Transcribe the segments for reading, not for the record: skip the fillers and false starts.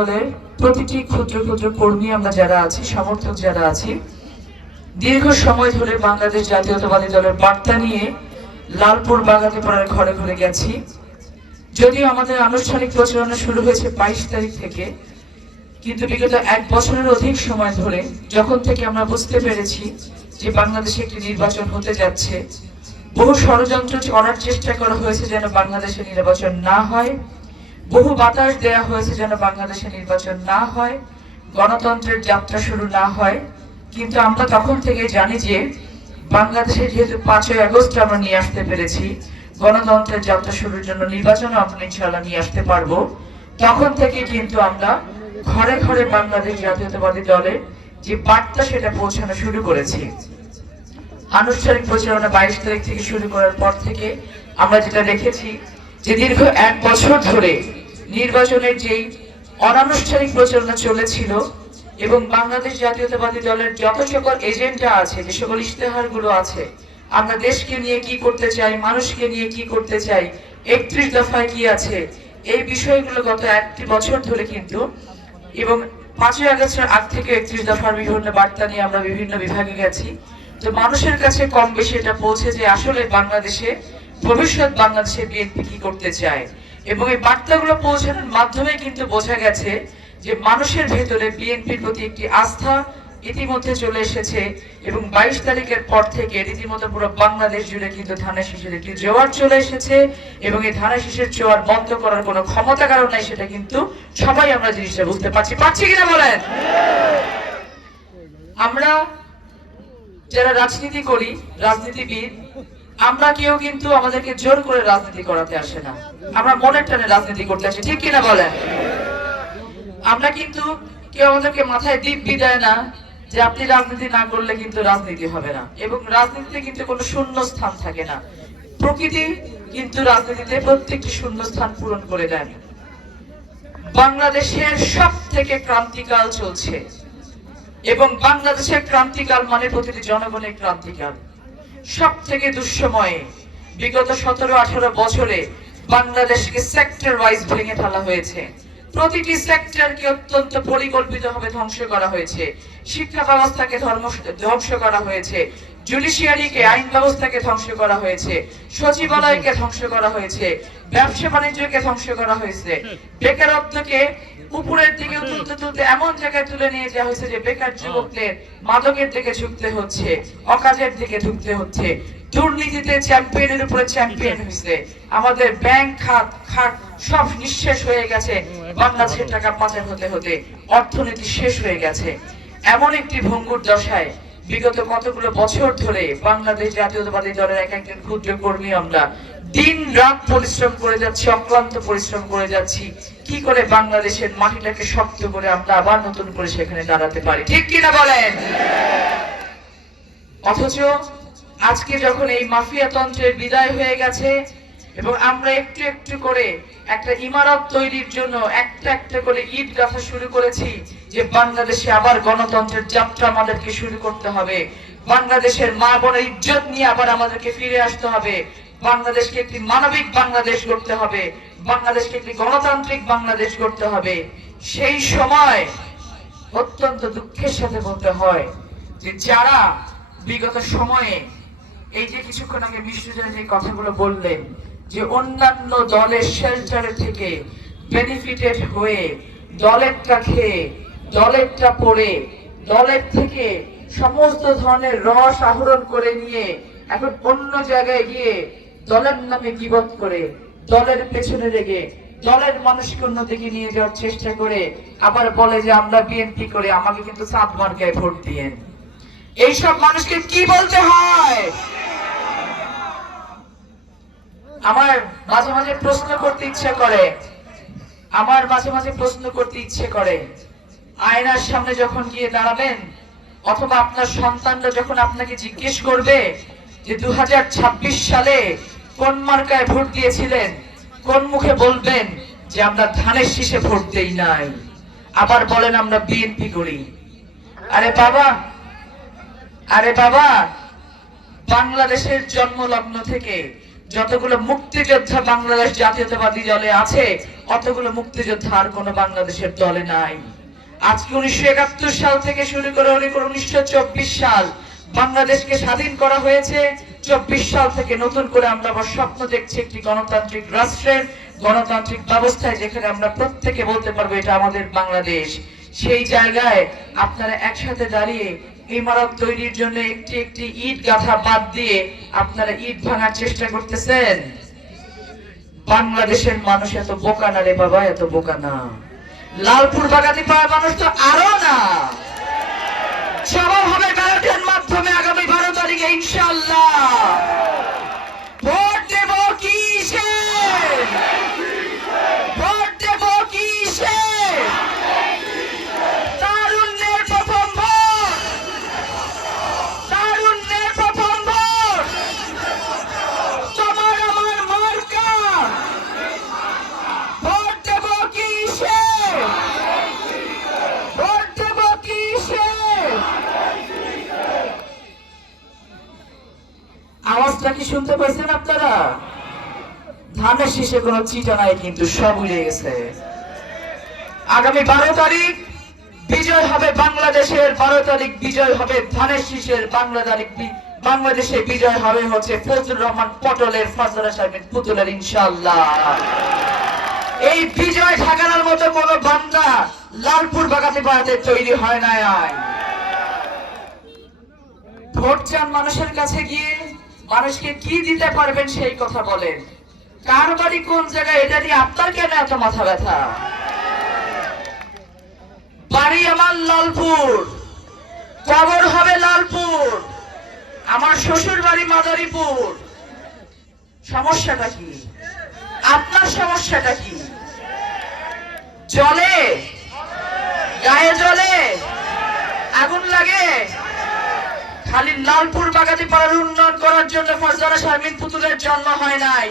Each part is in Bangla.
দলের প্রতিটি ক্ষুদ্র ক্ষুদ্র কর্মী আমরা যারা আছি, সমর্থক যারা আছি, দীর্ঘ সময় ধরে বাংলাদেশ জাতীয়তাবাদী দলের বার্তা নিয়ে লালপুর বাগাতিপাড়ার ঘরে ঘরে গেছি। যদিও আমাদের আনুষ্ঠানিক প্রচারণা শুরু হয়েছে 22 তারিখ থেকে, কিন্তু বিগত 1 বছরের অধিক সময় ধরে যখন থেকে আমরা বুঝতে পেরেছি যে বাংলাদেশে একটি নির্বাচন হতে যাচ্ছে, বহু ষড়যন্ত্র করার চেষ্টা করা হয়েছে যেন বাংলাদেশে নির্বাচন না হয়, বহু বাতাস দেয়া হয়েছে যেন বাংলাদেশে নির্বাচন না হয়, গণতন্ত্রের যাত্রা শুরু না হয়। কিন্তু আমরা তখন থেকে জানি যে বাংলাদেশে যেহেতু 5ই আগস্ট আমরা নিয়ে আসতে পেরেছি, গণতন্ত্রের যাত্রা শুরুর জন্য নির্বাচন আমরা ইনশাআল্লাহ নিয়ে আসতে পারবো। তখন থেকে কিন্তু আমরা ঘরে ঘরে বাংলাদেশ জাতীয়তাবাদী দলের যে বার্তা সেটা পৌঁছানো শুরু করেছি। আনুষ্ঠানিক প্রচারণা 22 তারিখ থেকে শুরু করার পর থেকে আমরা যেটা দেখেছি যে দীর্ঘ 1 বছর ধরে নির্বাচনের যেই অনানুষ্ঠানিক প্রচারণা চলেছিল এবং বাংলাদেশ জাতীয়তাবাদী দলের যত সকল এজেন্ডা আছে, যে সকল ইশতেহারগুলো আছে, আমরা দেশকে নিয়ে কি করতে চাই, মানুষকে নিয়ে কি করতে চাই, 31 দফায় কি আছে, এই বিষয়গুলো গত 1 বছর ধরে কিন্তু, এবং 5ই আগস্টের আগ থেকে 31 দফার বিভিন্ন বার্তা নিয়ে আমরা বিভিন্ন বিভাগে গেছি। তো মানুষের কাছে কম বেশি এটা পৌঁছে যে আসলে বাংলাদেশে ভবিষ্যৎ বাংলাদেশে বিএনপি কি করতে চায়, এবং এই বার্তাগুলো পৌঁছানোর মাধ্যমে কিন্তু বোঝা গেছে যে মানুষের ভেতরে বিএনপির প্রতি একটি আস্থা ইতিমধ্যে চলে এসেছে। এবং 22 তারিখের পর থেকে রীতিমতো পুরো বাংলাদেশ জুড়ে কিন্তু ধানের শীষের একটি জোয়ার চলে এসেছে, এবং এই ধানের শীষের জোয়ার বন্ধ করার কোনো ক্ষমতা কারণ নাই, সেটা কিন্তু সবাই আমরা জিনিসটা বুঝতে পারছি কিনা বলেন। আমরা যারা রাজনীতি করি, রাজনীতিবিদ, আমরা কেউ কিন্তু আমাদেরকে জোর করে রাজনীতি করাতে আসে না, আমরা মনের টানে রাজনীতি করতে আসি, ঠিক কিনা বলেন। আমরা কিন্তু কেউ আমাদেরকে মাথায় দিব্যি দেয় না যে আপনি রাজনীতি না করলে কিন্তু রাজনীতি হবে না, এবং রাজনীতিতে কিন্তু কোনো শূন্য স্থান থাকে না। প্রকৃতি কিন্তু রাজনীতিতে প্রত্যেকটি শূন্য স্থান পূরণ করে দেন। বাংলাদেশের সব থেকে ক্রান্তিকাল চলছে, এবং বাংলাদেশের ক্রান্তিকাল মানে প্রতিটি জনগণের ক্রান্তিকাল। সব থেকে দুঃসময়ে বিগত 17-18 বছরে বাংলাদেশকে সেক্টর ওয়াইজ ভেঙে ফেলা হয়েছে। প্রতিটি সেক্টরকে অত্যন্ত পরিকল্পিতভাবে ধ্বংস করা হয়েছে। শিক্ষা ব্যবস্থাকে ধ্বংস করা হয়েছে, জুডিশিয়ারিকে, আইন ব্যবস্থাকে ধ্বংস করা হয়েছে, সচিবালয়কে ধ্বংস করা হয়েছে, ব্যবসা বাণিজ্যকে ধ্বংস করা হয়েছে, বেকারত্বকে উপরের দিকে তুলতে তুলতে এমন জায়গায় তুলে নিয়ে যাওয়া হয়েছে যে বেকার যুবকদের মাদকের দিকে ঝুঁকতে হচ্ছে, অকাজের দিকে ঝুঁকতে হচ্ছে, দুর্নীতিতে চ্যাম্পিয়নের উপরে চ্যাম্পিয়ন হয়েছে, আমাদের ব্যাংক খাত সব নিঃশেষ হয়ে গেছে, বাংলাদেশের টাকা পাচার হতে হতে অর্থনীতি শেষ হয়ে গেছে। এমন একটি ভঙ্গুর দশায় বিগত কতগুলো বছর ধরে বাংলাদেশ জাতীয়তাবাদী দলের একজন ক্ষুদ্র কর্মী আমরা দিন রাত পরিশ্রম করে যাচ্ছি, অক্লান্ত পরিশ্রম করে যাচ্ছি, কি করে বাংলাদেশের মাটিটাকে শক্ত করে আমরা আবার নতুন করে সেখানে দাঁড়াতে পারি, ঠিক কিনা বলেন। অথচ আজকে যখন এই মাফিয়া তন্ত্রের বিদায় হয়ে গেছে এবং আমরা একটু একটু করে একটা ইমারত তৈরির জন্য একটা একটা করে ইট গাঁথা শুরু করেছি, যে বাংলাদেশে আবার গণতন্ত্রের যাত্রা আমাদেরকে শুরু করতে হবে, বাংলাদেশের মা বোনের ইজ্জত নিয়ে আবার আমাদেরকে ফিরে আসতে হবে, বাংলাদেশকে একটি মানবিক বাংলাদেশ করতে হবে, বাংলাদেশকে একটি গণতান্ত্রিক বাংলাদেশ করতে হবে। সেই সময় অত্যন্ত দুঃখের সাথে বলতে হয় যে যারা বিগত সময়ে এই যে কিছুক্ষণ আগে বিশ্বজন যে কথাগুলো বললেন যে অন্যান্য দলের শেল্টারে থেকে বেনিফিটেড হয়ে, দলেরটা খেয়ে, দলেরটা পড়ে, দলের থেকে সমস্ত ধরনের রস আহরণ করে নিয়ে এখন অন্য জায়গায় গিয়ে দলের নামে গীবত করে, দলের পেছনে লেগে দলের মানুষকে অন্যদিকে নিয়ে যাওয়ার চেষ্টা করে আবার বলে যে আমরা বিএনপি করে, আমাকে কিন্তু সাত মার্কায় ভোট দিয়েন। এইসব মানুষকে কি বলতে হয়? আমার মাঝে মাঝে প্রশ্ন করতে ইচ্ছে করে, আয়নার সামনে যখন গিয়ে দাঁড়াবেন, অথবা আপনার সন্তানরা যখন আপনাকে জিজ্ঞেস করবে যে 2026 সালে কোন মার্কায় ভোট দিয়েছিলেন, কোন মুখে বলবেন যে আমরা ধানের শীষে ভোট দেই নাই, আবার বলেন আমরা বিএনপি করি। আরে বাবা, বাংলাদেশের জন্মলগ্ন থেকে যতগুলো মুক্তিযোদ্ধা বাংলাদেশ জাতীয়তাবাদী দলে আছে, অতগুলো মুক্তিযোদ্ধা আর কোনো বাংলাদেশের দলে নাই। আজকে 1971 সাল থেকে শুরু করে 1924 সাল বাংলাদেশকে স্বাধীন করা হয়েছে। 24 সাল থেকে নতুন করে আমরা আবার স্বপ্ন দেখছি একটি গণতান্ত্রিক রাষ্ট্রের, গণতান্ত্রিক ব্যবস্থায়, যেখানে আমরা প্রত্যেকে বলতে পারবো এটা আমাদের বাংলাদেশ। সেই জায়গায় আপনারা একসাথে দাঁড়িয়ে ইমারত তৈরির জন্য একটি একটি ইট গাঁথা বাদ দিয়ে আপনারা ইট ভাঙার চেষ্টা করতেছেন। বাংলাদেশের মানুষ এত বোকা না রে বাবা, এত বোকা না। লালপুর বাগাতি পাড়ার মানুষ তো আরো না। সভা হবে ব্যালটের মাধ্যমে আগামী 12 তারিখে ইনশাআল্লাহ। ভোট দেব কিসে? ভোট দেব কিসে? তারুণ্যের প্রথম ভোট, তারুণ্যের প্রথম ভোট, তোমার আমার মার্কা। ভোট দেব কিসে? ভোট দেব কিসে? আওয়াজটা কি শুনতে পাইছেন আপনারা? ধানের শীষে কোনো চিটা নাই, কিন্তু সব উড়ে গেছে। আগামী 12 তারিখ বিজয় হবে বাংলাদেশের, 12 তারিখ বিজয় হবে ধানের শীষের। বাংলাদেশে বিজয় হবে হচ্ছে ফজলুর রহমান পটলের, ফজলুর সাহেবের পুতুলের, ইনশাআল্লাহ। এই বিজয় ঠেকানোর মতো কোনো বান্দা লালপুর বাগাতি পাড়াতে তৈরি হয় না। ভোট চান মানুষের কাছে গিয়ে, মানুষকে কি দিতে পারবেন সেই কথা বলেন। কার বাড়ি কোন জায়গায় এটা নিয়ে আপনার কেন এত মাথা ব্যথা? বাড়ি আমার লালপুর, কবর হবে লালপুর, আমার শ্বশুর বাড়ি মাদারীপুর। সমস্যাটা কি? আপনার সমস্যাটা কি? জলে, গায়ে জলে, আগুন লাগে? খালি লালপুর বাগাতি পাড়ার উন্নয়ন করার জন্য ফজলুর শারমিন পুতুলের জন্ম হয় নাই,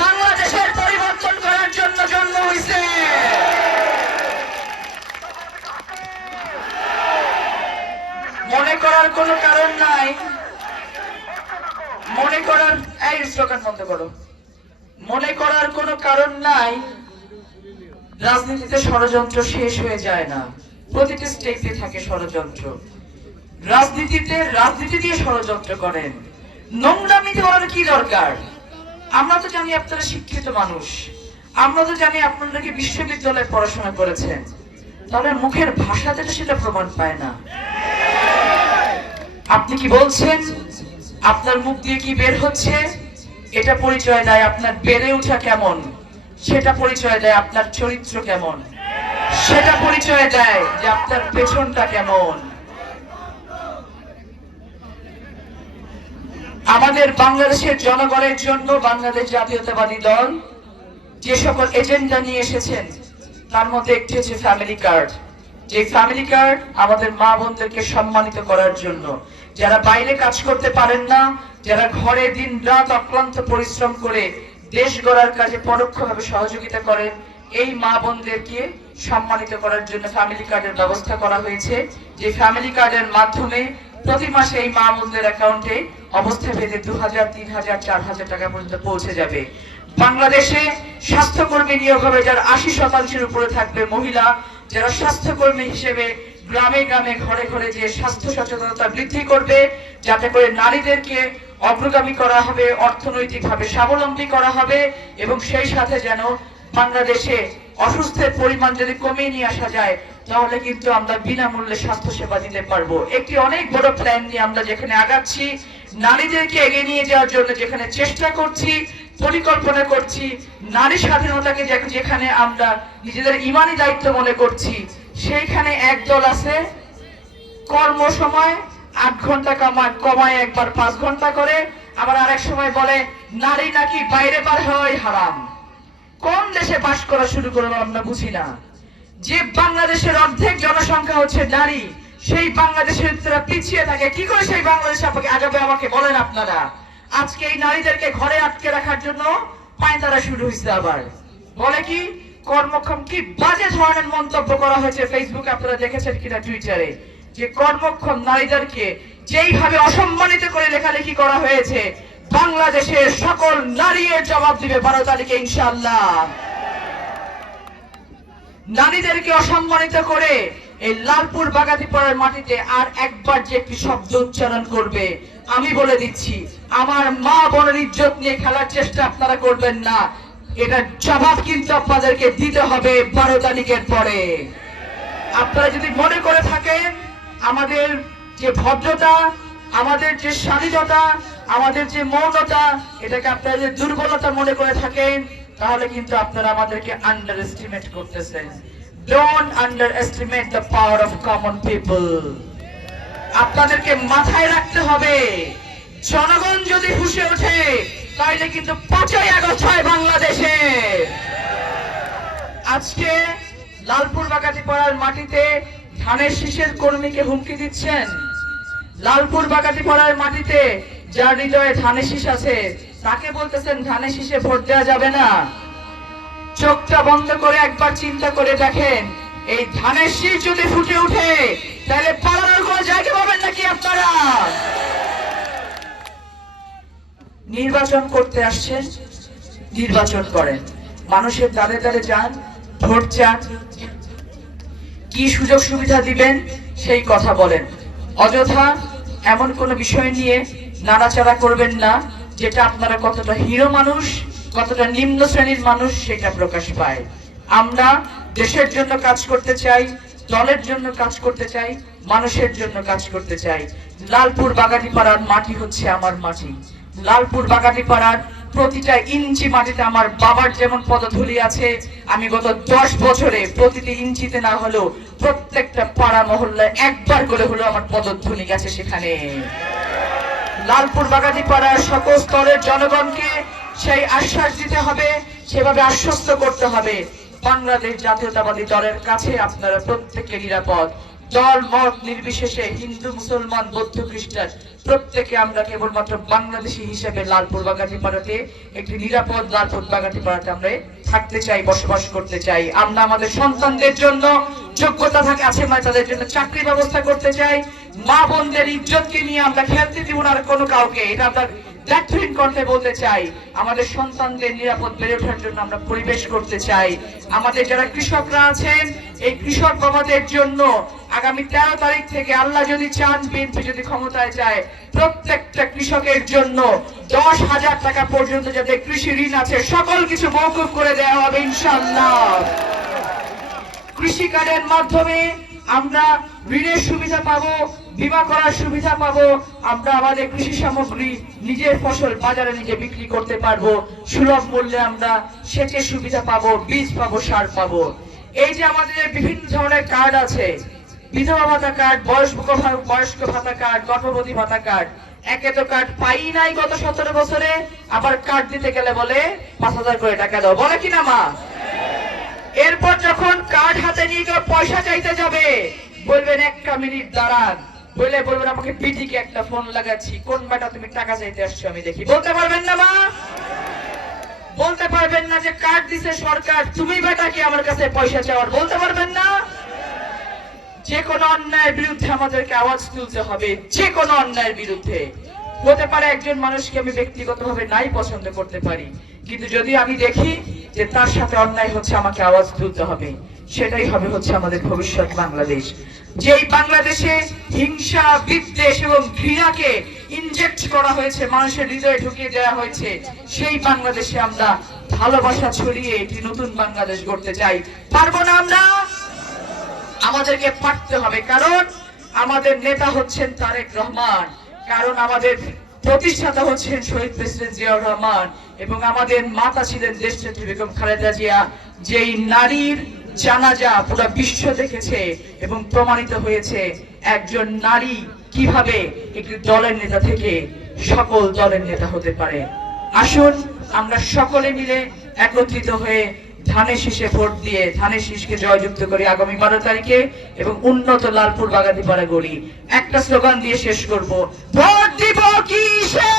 বাংলাদেশের পরিবর্তন করার জন্য জন্ম হয়েছে। মনে করার কোনো কারণ নাই, মনে করার, এই স্লোগান বন্ধ করো। মনে করার কোনো কারণ নাই। রাজনীতিতে ষড়যন্ত্র শেষ হয়ে যায় না, প্রতিটি স্টেপে থাকে ষড়যন্ত্র। রাজনীতি দিয়ে ষড়যন্ত্র করেন, নোংরামিতে করার কি দরকার? আমরা তো জানি আপনারা শিক্ষিত মানুষ, আমরা তো জানি আপনারা কি বিশ্ববিদ্যালয়ে পড়াশোনা করেছেন, তবে মুখের ভাষাতে তো সেটা প্রমাণ পায় না। আপনি কি বলছেন, আপনার মুখ দিয়ে কি বের হচ্ছে, এটা পরিচয় দেয় আপনার বেড়ে ওঠা কেমন, সেটা পরিচয় দেয় আপনার চরিত্র কেমন, সেটা পরিচয় দেয় যে আপনার পেছনটা কেমন। আমাদের বাংলাদেশের জনগণের জন্য বাংলাদেশ জাতীয়তাবাদী দল যে সকল এজেন্ডা নিয়ে এসেছেন, তার মধ্যে একটি হচ্ছে ফ্যামিলি কার্ড। যে ফ্যামিলি কার্ড আমাদের মা বোনদেরকে সম্মানিত করার জন্য, যারা বাইরে কাজ করতে পারেন না, যারা ঘরে দিন রাত অক্লান্ত পরিশ্রম করে দেশ গড়ার কাজে পরোক্ষভাবে সহযোগিতা করেন, এই মা বোনদেরকে সম্মানিত করার জন্য ফ্যামিলি কার্ডের ব্যবস্থা করা হয়েছে। যে ফ্যামিলি কার্ডের মাধ্যমে প্রতি মাসে এই মা বোনদের অ্যাকাউন্টে অবস্থা ভেদে 2000, 3000, 4000 টাকা পর্যন্ত পৌঁছে যাবে। বাংলাদেশে স্বাস্থ্যকর্মী নিয়োগ হবে যার 80% উপরে থাকবে মহিলা, যারা স্বাস্থ্যকর্মী হিসেবে গ্রামে গ্রামে ঘরে ঘরে যে স্বাস্থ্য সচেতনতা বৃদ্ধি করবে, যাতে করে নারীদেরকে অগ্রগামী করা হবে, অর্থনৈতিকভাবে স্বাবলম্বী করা হবে, এবং সেই সাথে যেন বাংলাদেশে অসুস্থের পরিমাণ যদি কমিয়ে নিয়ে আসা যায়, তাহলে কিন্তু আমরা বিনামূল্যে স্বাস্থ্য সেবা দিতে পারবো। একটি অনেক বড় প্ল্যান নিয়ে আমরা যেখানে আগাচ্ছি, নারীদেরকে এগিয়ে নিয়ে যাওয়ার জন্য যেখানে চেষ্টা করছি, পরিকল্পনা করছি, নারী স্বাধীনতাকে যেখানে আমরা নিজেদের ইমানি দায়িত্ব মনে করছি, সেইখানে একদল আছে কর্ম সময় 8 ঘন্টা কমায় একবার 5 ঘন্টা করে, আবার আরেক সময় বলে নারী নাকি বাইরে বার হওয়াই হারাম। কোন দেশে বাস করা শুরু করলো আমরা বুঝি না। যে বাংলাদেশের অর্ধেক জনসংখ্যা হচ্ছে নারী, সেই বাংলাদেশের তারা পিছিয়ে থাকে কি করে? সেই বাংলাদেশ আগাবে আমাকে বলেন আপনারা। আজকে এই নারীদেরকে ঘরে আটকে রাখার জন্য পায়তারা শুরু হয়েছে। আবার বলে কি কর্মক্ষম, কি বাজে ধরনের মন্তব্য করা হয়েছে ফেসবুকে, আপনারা দেখেছেন কিনা টুইটারে, যে কর্মক্ষম নারীদেরকে যেইভাবে অসম্মানিত করে লেখালেখি করা হয়েছে, বাংলাদেশের সকল নারী এর জবাব দিবে 12 তারিখে ইনশাআল্লাহ। নারীদেরকে অসম্মানিত করে এই লালপুর বাগাতিপাড়ার মাটিতে আর একবার যে একটি শব্দ উচ্চারণ করবে, আমি বলে দিচ্ছি, আমার মা বোনের ইজ্জত নিয়ে খেলার চেষ্টা আপনারা করবেন না। এটার জবাব কিন্তু আপনাদেরকে দিতে হবে 12 তারিখের পরে। আপনারা যদি মনে করে থাকেন আমাদের যে ভদ্রতা, আমাদের যে শালীনতা, আমাদের যে মৌনতা, এটাকে আপনারা যে দুর্বলতা মনে করে থাকেন, তাহলে কিন্তু আপনারা আমাদেরকে আন্ডার এস্টিমেট করতেছেন। Don't under estimate the power of common people. আপনাদেরকে মাথায় রাখতে হবে, জনগণ যদি ফুঁসে ওঠে তাইলে কিন্তু 5ই আগস্ট হয় বাংলাদেশে। আজকে লালপুর বাগাতিপাড়ার মাটিতে ধানের শীষের কর্মীকে হুমকি দিচ্ছেন। লালপুর বাগাতিপাড়ার মাটিতে যার হৃদয়ে ধানের শীষ আছে তাকে বলতেছেন ধানের শীষে ভোট দেওয়া যাবে না। চোখটা বন্ধ করে একবার চিন্তা করে দেখেন, এই ধানের শীষ যদি ফুটে উঠে তাহলে পালানোর কোনো জায়গা পাবেন নাকি আপনারা? নির্বাচন করতে আসছেন, নির্বাচন করেন, মানুষের দ্বারে দ্বারে যান, ভোট চান, কি সুযোগ সুবিধা দিবেন সেই কথা বলেন। অযথা এমন কোন বিষয় নিয়ে নাড়াচাড়া করবেন না যেটা আপনারা কতটা হিরো মানুষ, কতটা নিম্ন শ্রেণীর মানুষ সেটা প্রকাশ পায়। আমরা দেশের জন্য কাজ করতে চাই, দলের জন্য কাজ করতে চাই, মানুষের জন্য কাজ করতে চাই। লালপুর বাগাতিপাড়ার মাটি হচ্ছে আমার মাটি। লালপুর বাগাতিপাড়ার প্রতিটা ইঞ্চি মাটিতে আমার বাবার যেমন পদধূলি আছে, আমি গত 10 বছরে প্রতিটি ইঞ্চিতে না হলেও প্রত্যেকটা পাড়া মহল্লায় একবার করে হলেও আমার পদধূলি গেছে সেখানে। লালপুর বাগাতিপাড়ার সকল স্তরের জনগণকে সেই আশ্বাস দিতে হবে, সেভাবে আশ্বস্ত করতে হবে বাংলাদেশ জাতীয়তাবাদী দলের কাছে আপনারা প্রত্যেকে নিরাপদ। দল মত নির্বিশেষে হিন্দু, মুসলমান, বৌদ্ধ, খ্রিস্টান প্রত্যেকে আমরা কেবলমাত্র বাংলাদেশী হিসেবে লালপুর বাগাতিপাড়াতে একটি নিরাপদ লালপুর বাগাতিপাড়াতে আমরা থাকতে চাই, বসবাস করতে চাই। আমরা আমাদের সন্তানদের জন্য যোগ্যতা থাকে আছে মানে তাদের জন্য চাকরি ব্যবস্থা করতে চাই। মা বোনদের ইজ্জতকে নিয়ে আমরা খেলতে দিব না কোনো কাউকে, এটা আমরা দায়িত্বহীন কণ্ঠে বলতে চাই। আমাদের সন্তানদের নিরাপদ বেড়ে ওঠার জন্য আমরা পরিবেশ করতে চাই। আমাদের যারা কৃষকরা আছেন, এই কৃষক বাবাদের জন্য আগামী 13 তারিখ থেকে আল্লাহ যদি চান, বিএনপি যদি ক্ষমতায় যায়, প্রত্যেকটা কৃষকের জন্য 10,000 টাকা পর্যন্ত যাদের কৃষি ঋণ আছে সকল কিছু মওকুফ করে দেওয়া হবে ইনশাআল্লাহ। কৃষি কার্ডের মাধ্যমে আমরা ঋণের সুবিধা পাবো, বীমা করার সুবিধা পাবো, আমরা আমাদের কৃষি সামগ্রী নিজের ফসল বাজারে নিজে বিক্রি করতে পারবো, সুলভ মূল্যে আমরা সেচের সুবিধা পাবো, বীজ পাবো, সার পাবো। এই যে আমাদের বিভিন্ন ধরনের কার্ড আছে, বিধবা ভাতা কার্ড, বয়স্ক ভাতা কার্ড, গর্ভবতী ভাতা কার্ড, একে তো কার্ড পাই নাই গত 17 বছরে, আবার কার্ড দিতে গেলে বলে 5,000 করে টাকা দাও, বলে কিনা মা? এরপর যখন কার্ড হাতে নিয়ে কেউ পয়সা চাইতে যাবে বলবেন 1 মিনিট দাঁড়ান, বলবেন আমাকে পিটিকে একটা ফোন লাগাচ্ছি, কোন বেটা তুমি টাকা চাইতে আসছো আমি দেখি, বলতে পারবেন না মা? বলতে পারবেন না যে কার্ড দিছে সরকার, তুমি বেটা কি আমার কাছে পয়সা চাওয়ার, বলতে পারবেন না? যে কোনো অন্যায়ের বিরুদ্ধে আমাদেরকে আওয়াজ তুলতে হবে, যে কোনো অন্যায়ের বিরুদ্ধে। হতে পারে একজন মানুষকে আমি ব্যক্তিগতভাবে নাই পছন্দ করতে পারি, কিন্তু যদি আমি দেখি যে তার সাথে অন্যায় হচ্ছে আমাকে আওয়াজ তুলতে হবে, সেটাই হবে হচ্ছে আমাদের ভবিষ্যৎ বাংলাদেশ। যেই বাংলাদেশে হিংসা, বিদ্বেষ এবং ঘৃণাকে ইনজেক্ট করা হয়েছে, মানুষের হৃদয়ে ঢুকিয়ে দেওয়া হয়েছে, সেই বাংলাদেশে আমরা ভালোবাসা ছড়িয়ে একটি নতুন বাংলাদেশ গড়তে চাই। পারবো না আমরা? আমাদেরকে পারতে হবে, কারণ আমাদের নেতা হচ্ছেন তারেক রহমান, কারণ আমাদের প্রতিষ্ঠাতা হচ্ছেন শহীদ প্রেসিডেন্ট জিয়াউর রহমান, এবং আমাদের মাতা ছিলেন দেশনেত্রী বেগম খালেদা জিয়া। যেই নারীর জানাজা পুরো বিশ্ব দেখেছে এবং প্রমাণিত হয়েছে একজন নারী কিভাবে একটি দলের নেতা থেকে সকল দলের নেতা হতে পারে। আসুন আমরা সকলে মিলে একত্রিত হয়ে ধানের শীষে ভোট দিয়ে ধানের শীষকে জয়যুক্ত করি আগামী 12 তারিখে, এবং উন্নত লালপুর বাগাতিপাড়া গড়ি। একটা স্লোগান দিয়ে শেষ করব, ভোট দিব কিসে?